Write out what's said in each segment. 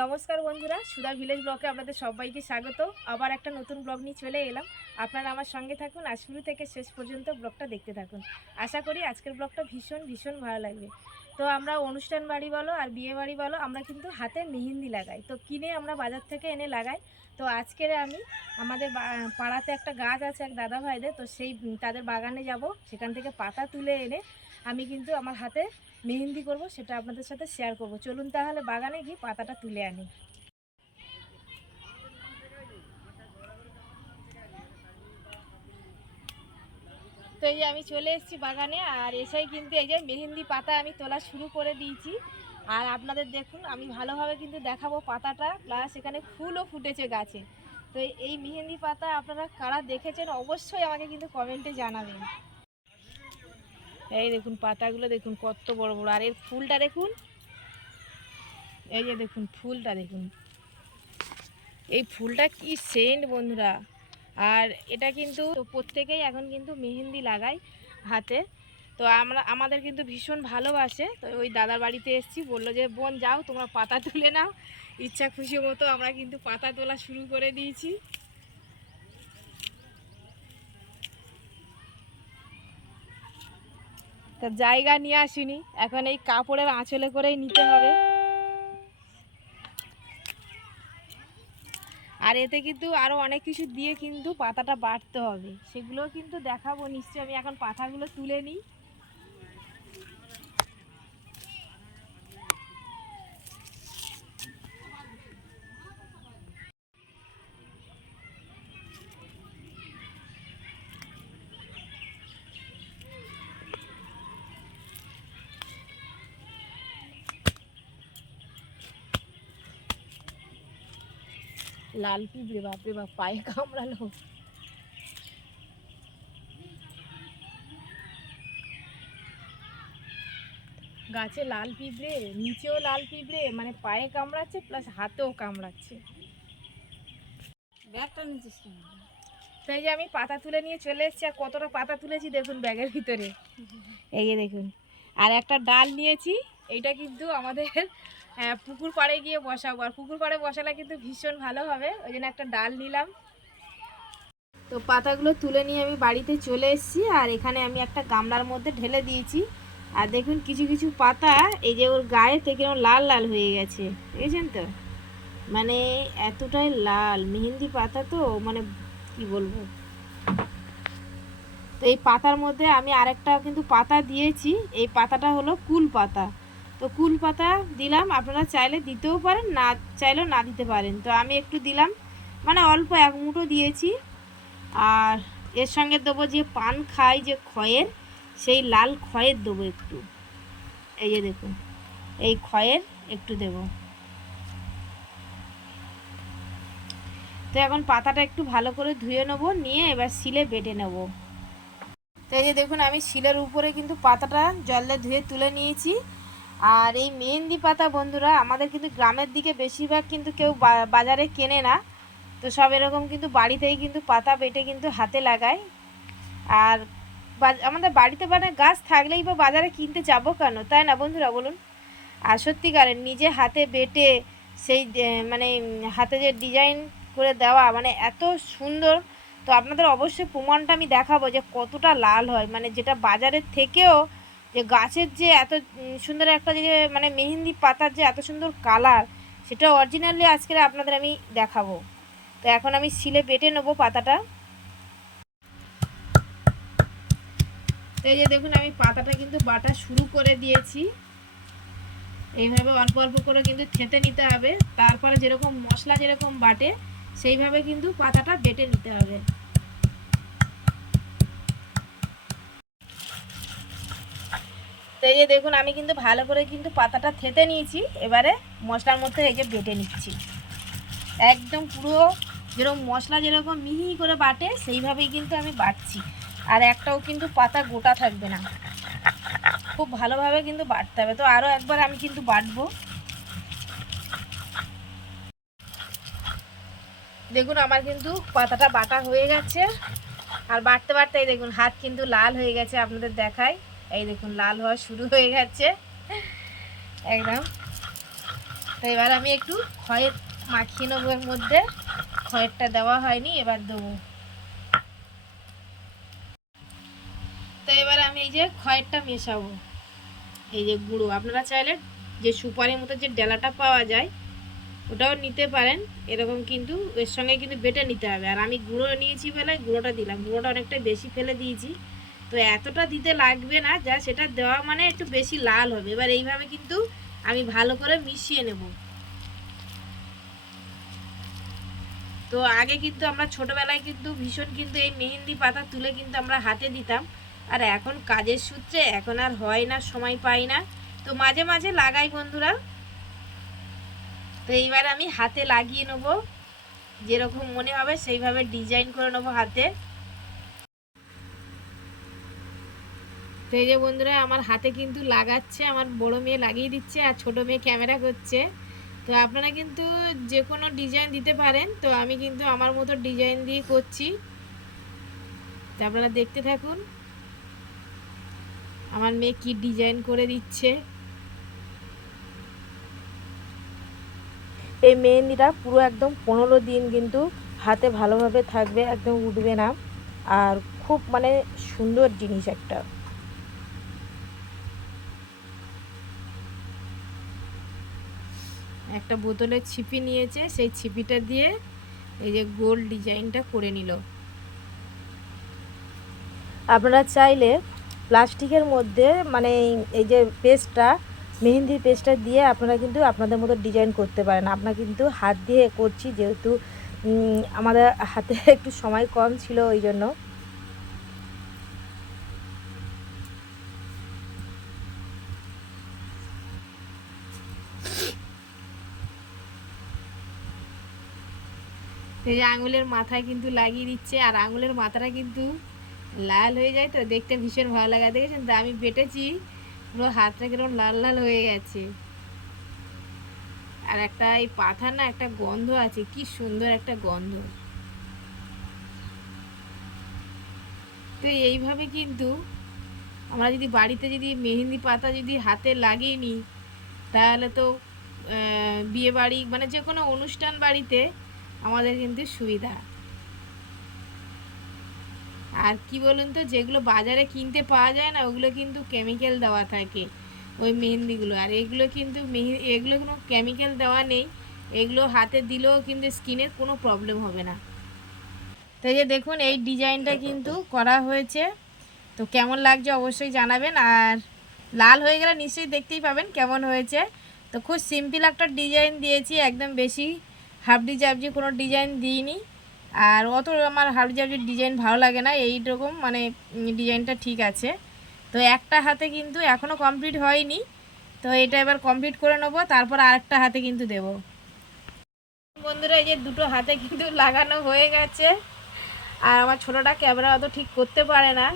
নমস্কার বন্ধুরা, সুধা ভিলেজ ব্লকে আপনাদের সবাইকে স্বাগত। আবার একটা নতুন ব্লগ নিয়ে চলে এলাম। আপনারা আমার সঙ্গে থাকুন আর শুরু থেকে শেষ পর্যন্ত ব্লগটা দেখতে থাকুন। আশা করি আজকের ব্লগটা ভীষণ ভীষণ ভালো লাগবে। তো আমরা অনুষ্ঠান বাড়ি বলো আর বিয়ে বাড়ি বলো, আমরা কিন্তু হাতে মেহেন্দি লাগাই। তো কিনে আমরা বাজার থেকে এনে লাগাই। তো আজকের আমি, আমাদের পাড়াতে একটা গাছ আছে এক দাদা ভাইদের, তো সেই, তাদের বাগানে যাব। সেখান থেকে পাতা তুলে এনে আমি কিন্তু আমার হাতে মেহেন্দি করব, সেটা আপনাদের সাথে শেয়ার করব। চলুন তাহলে বাগানে গিয়ে পাতাটা তুলে আনি। তো এই যে আমি চলে এসেছি বাগানে, আর এসেই কিন্তু এই যে মেহেন্দি পাতা আমি তোলা শুরু করে দিয়েছি। আর আপনাদের দেখুন, আমি ভালোভাবে কিন্তু দেখাবো পাতাটা, প্লাস এখানে ফুলও ফুটেছে গাছে। তো এই মেহেন্দি পাতা আপনারা কারা দেখেছেন, অবশ্যই আমাকে কিন্তু কমেন্টে জানাবেন। এই দেখুন পাতাগুলো, দেখুন কত বড় বড়। আর এর ফুলটা দেখুন, এই যে দেখুন ফুলটা দেখুন। এই ফুলটা কি সেন্ট বন্ধুরা। আর এটা কিন্তু প্রত্যেকেই এখন কিন্তু মেহেন্দি লাগায় হাতে। তো আমরা, আমাদের কিন্তু ভীষণ ভালোবাসে। তো ওই দাদার বাড়িতে এসেছি, বলল যে, বোন, যাও, তোমরা পাতা তুলে নাও। ইচ্ছা খুশি মতো আমরা কিন্তু পাতা তোলা শুরু করে দিয়েছি। তা জায়গা নিয়ে আসিনি। এখন এই কাপড়ের আঁচলে করেই নিতে হবে। আর এতে কিন্তু আরও অনেক কিছু দিয়ে কিন্তু পাতাটা বাড়তে হবে। সেগুলো কিন্তু দেখাবো নিশ্চয়ই। আমি এখন পাতাগুলো তুলে নিই। লাল পিঁপড়ে, বাপরে বাপ, পায়ে কামড়ালো। গাছে লাল পিঁপড়ে, নিচেও লাল পিঁপড়ে মানে পায়ে কামড়াচ্ছে প্লাস হাতেও কামড়াচ্ছে। ব্যাগটা নিচ্ছিস তাই যে আমি পাতা তুলে নিয়ে চলে এসেছি, আর কতটা পাতা তুলেছি দেখুন ব্যাগের ভিতরে। এই যে দেখুন, আর একটা ডাল নিয়েছি, এইটা কিন্তু আমাদের পুকুর পাড়ে গিয়ে বসাবো। আর পুকুর পাড়ে বসালে কিন্তু ভীষণ ভালো হবে। ওই জন্য একটা ডাল নিলাম। তো পাতাগুলো তুলে নিয়ে আমি বাড়িতে চলে এসেছি, আর এখানে আমি একটা গামলার মধ্যে ঢেলে দিয়েছি। আর দেখুন কিছু কিছু পাতা, এই যে ওর গায়ে থেকে লাল লাল হয়ে গেছে। দেখেছেন তো? মানে এতটাই লাল। মেহেন্দি পাতা তো মানে কি বলব? তো এই পাতার মধ্যে আমি আরেকটা কিন্তু পাতা দিয়েছি। এই পাতাটা হলো কুল পাতা। তো কুল পাতা দিলাম, আপনারা চাইলে দিতেও পারেন, না চাইলেও না দিতে পারেন। তো আমি একটু দিলাম মানে অল্প এক মুঠো দিয়েছি। আর এর সঙ্গে দেবো যে পান খাই যে খয়ের, সেই লাল খয়ের দেবো একটু। এই যে দেখুন, এই খয়ের একটু দেবো। তো এখন পাতাটা একটু ভালো করে ধুয়ে নেব, নিয়ে এবার শিলে বেটে নেব। তো এই যে দেখুন, আমি শিলের উপরে কিন্তু পাতাটা জল দিয়ে ধুয়ে তুলে নিয়েছি। আর এই মেহেন্দি পাতা বন্ধুরা, আমাদের কিন্তু গ্রামের দিকে বেশিরভাগ কিন্তু কেউ বাজারে কেনে না। তো সব এরকম কিন্তু বাড়িতেই কিন্তু পাতা বেটে কিন্তু হাতে লাগায়। আর আমাদের বাড়িতে মানে গাছ থাকলেই বা বাজারে কিনতে যাব কেন? তাই না বন্ধুরা বলুন? আর সত্যিকারের নিজে হাতে বেটে সেই মানে হাতে যে ডিজাইন করে দেওয়া মানে এত সুন্দর। তো আপনাদের অবশ্যই প্রমাণটা আমি দেখাবো যে কতটা লাল হয়। মানে যেটা বাজারের থেকেও যে গাছের যে এত সুন্দর একটা যে মানে মেহেন্দি পাতার যে এত সুন্দর কালার সেটা অরিজিনালি আজকে আপনাদের আমি দেখাবো। তো এখন আমি শিলে বেটে নেব পাতাটা। তো এই যে দেখুন, আমি পাতাটা কিন্তু বাটা শুরু করে দিয়েছি। এইভাবে অল্প অল্প করে কিন্তু থেতে নিতে হবে। তারপরে যেরকম মশলা যেরকম বাটে, সেইভাবে কিন্তু পাতাটা বেটে নিতে হবে। এই যে দেখুন, আমি কিন্তু ভালো করে কিন্তু পাতাটা থেতে নিয়েছি। এবারে মশলার মধ্যে এই যে বেটে নিচ্ছি। একদম পুরো যেরকম মশলা যেরকম মিহি করে বাটে, সেইভাবেই কিন্তু আমি বাটছি। আর একটাও কিন্তু পাতা গোটা থাকবে না। খুব ভালোভাবে কিন্তু বাটতে হবে। তো আরও একবার আমি কিন্তু বাটবো। দেখুন, আমার কিন্তু পাতাটা বাটা হয়ে গেছে। আর বাটতে বাটতে এই দেখুন, হাত কিন্তু লাল হয়ে গেছে আপনাদের দেখায়। এই দেখুন, লাল হওয়া শুরু হয়ে গেছে। একদম। তো এবার আমি একটু খয়ের মাখিয়ে নেব এর মধ্যে। খয়েরটা দেওয়া হয়নি, এবার দেবো। তো এবার আমি এই যে খয়েরটা মেশাবো। এই যে গুঁড়ো, আপনারা চাইলে যে সুপারির মতো যে ডেলাটা পাওয়া যায়, ওটাও নিতে পারেন। এরকম কিন্তু এর সঙ্গে কিন্তু বেটে নিতে হবে। আর আমি গুঁড়ো নিয়েছি বেলায় গুঁড়োটা দিলাম। গুঁড়োটা অনেকটা বেশি ফেলে দিয়েছি। তো এতটা দিতে লাগবে না, যা সেটা দেওয়া মানে একটু বেশি লাল হবে। এবার এইভাবে কিন্তু আমি ভালো করে মিশিয়ে নেব। তো আগে কিন্তু আমরা ছোটবেলায় কিন্তু ভীষণ কিন্তু এই মেহেন্দি পাতা তুলে কিন্তু আমরা হাতে দিতাম। আর এখন কাজের সূত্রে এখন আর হয় না, সময় পাই না। তো মাঝে মাঝে লাগাই বন্ধুরা। তো এইবার আমি হাতে লাগিয়ে নেব। যেরকম মনে হবে সেইভাবে ডিজাইন করে নেব হাতে। তো এই যে বন্ধুরা, আমার হাতে কিন্তু লাগাচ্ছে, আমার বড় মেয়ে লাগিয়ে দিচ্ছে আর ছোট মেয়ে ক্যামেরা করছে। তো আপনারা কিন্তু যে কোনো ডিজাইন দিতে পারেন, তো আমি কিন্তু আমার মতো ডিজাইন দিয়ে করছি। তো আপনারা দেখতে থাকুন, আমার মেয়ে কি ডিজাইন করে দিচ্ছে। এই মেহেন্দিটা পুরো একদম পনেরো দিন কিন্তু হাতে ভালোভাবে থাকবে, একদম উঠবে না। আর খুব মানে সুন্দর জিনিস একটা। একটা বোতলের ছিপি নিয়েছে, সেই ছিপিটা দিয়ে এই যে গোল ডিজাইনটা করে নিল। আপনারা চাইলে প্লাস্টিকের মধ্যে মানে এই যে পেস্টটা মেহেন্দির পেস্টটা দিয়ে আপনারা কিন্তু আপনাদের মতো ডিজাইন করতে পারেন। আপনারা কিন্তু হাত দিয়ে করছি, যেহেতু আমাদের হাতে একটু সময় কম ছিল ওই জন্য। এই যে আঙুলের মাথায় কিন্তু লাগিয়ে দিচ্ছে, আর আঙুলের মাথাটা কিন্তু লাল হয়ে যায় তো, দেখতে ভীষণ ভালো লাগে। দেখেছেন তো, আমি বেটেছি, পুরো হাতটা কীরকম লাল লাল হয়ে গেছে। আর একটা এই পাথার না একটা গন্ধ আছে, কি সুন্দর একটা গন্ধ। তো এইভাবে কিন্তু আমরা যদি বাড়িতে যদি মেহেন্দি পাতা যদি হাতে লাগিয়ে নিই, তাহলে তো বিয়ে বাড়ি মানে যে কোনো অনুষ্ঠান বাড়িতে আমাদের কিন্তু সুবিধা। আর কি বলুন তো, যেগুলো বাজারে কিনতে পাওয়া যায় না, ওগুলো কিন্তু কেমিক্যাল দেওয়া থাকে, ওই মেহেন্দিগুলো। আর এগুলো কিন্তু মেহে এগুলো কোনো কেমিক্যাল দেওয়া নেই, এগুলো হাতে দিলেও কিন্তু স্কিনের কোনো প্রবলেম হবে না। তো যে দেখুন, এই ডিজাইনটা কিন্তু করা হয়েছে। তো কেমন লাগছে অবশ্যই জানাবেন, আর লাল হয়ে গেলে নিশ্চয়ই দেখতেই পাবেন কেমন হয়েছে। তো খুব সিম্পল একটা ডিজাইন দিয়েছি, একদম বেশি হাফডি জাবজি কোনো ডিজাইন দিইনি। আর অত আমার হাফডি জাবজির ডিজাইন ভালো লাগে না, এইরকম মানে ডিজাইনটা ঠিক আছে। তো একটা হাতে কিন্তু এখনও কমপ্লিট হয়নি। তো এটা এবার কমপ্লিট করে নেব, তারপর আরেকটা হাতে কিন্তু দেব। বন্ধুরা, এই যে দুটো হাতে কিন্তু লাগানো হয়ে গেছে। আর আমার ছোটোটা ক্যামেরা অত ঠিক করতে পারে না।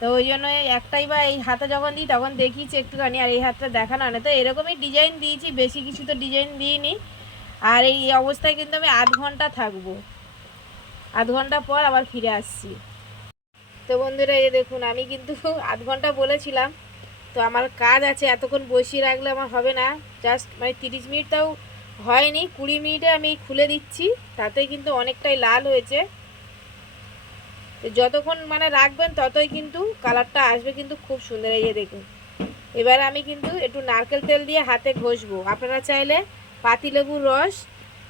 তো ওই জন্য একটাই বা এই হাতে যখন দিই, তখন দেখিয়েছি একটুখানি, আর এই হাতটা দেখানো না। তো এরকমই ডিজাইন দিয়েছি, বেশি কিছু তো ডিজাইন দিইনি। আর এই অবস্থায় কিন্তু আমি আধ ঘণ্টা থাকব। আধ ঘণ্টা পর আবার ফিরে আসছি। তো বন্ধুরা, এই দেখুন, আমি কিন্তু আধ ঘণ্টা বলেছিলাম, তো আমার কাজ আছে, এতক্ষণ বসিয়ে রাখলে আমার হবে না। জাস্ট মানে তিরিশ মিনিট তাও হয়নি, কুড়ি মিনিটে আমি খুলে দিচ্ছি, তাতে কিন্তু অনেকটাই লাল হয়েছে। যতক্ষণ মানে রাখবেন, ততই কিন্তু কালারটা আসবে কিন্তু খুব সুন্দর। এই দেখুন, এবার আমি কিন্তু একটু নারকেল তেল দিয়ে হাতে ঘষবো। আপনারা চাইলে পাতিলেবুর রস,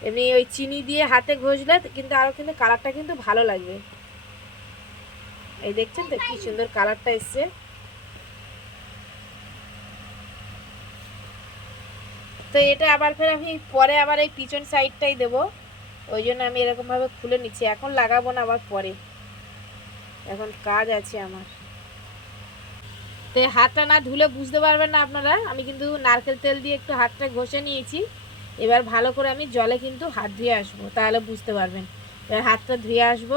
এমনি ওই চিনি দিয়ে হাতে ঘষলে কিন্তু আরও কিন্তু কালারটা কিন্তু ভালো লাগবে। এই দেখছেন তো কি সুন্দর কালারটা এসছে। তো এটা আবার ফের আমি পরে আবার এই পিছন সাইডটাই দেব। ওই জন্য আমি এরকমভাবে খুলে নিচ্ছি। এখন লাগাবো না আবার পরে। এখন কাজ আছে আমার। তো হাতটা না ধুলে বুঝতে পারবেন না আপনারা। আমি কিন্তু নারকেল তেল দিয়ে একটু হাতটা ঘষে নিয়েছি। এবার ভালো করে আমি জলে কিন্তু হাত ধুয়ে আসব, তাহলে বুঝতে পারবেন। এবার হাতটা ধুয়ে আসব।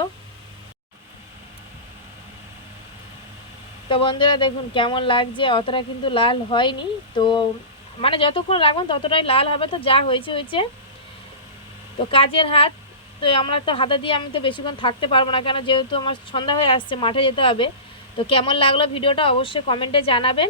তো বন্ধুরা দেখুন কেমন লাগছে, অতটা কিন্তু লাল হয়নি। তো মানে যতক্ষণ রাখবেন ততটাই লাল হবে তো যা হয়েছে হয়েছে। তো কাজের হাত, তো আমরা তো হাতে দিয়ে আমি তো বেশিক্ষণ থাকতে পারব না, কেন যেহেতু আমার সন্ধ্যা হয়ে আসছে, মাঠে যেতে হবে। তো কেমন লাগল ভিডিওটা অবশ্যই কমেন্টে জানাবেন।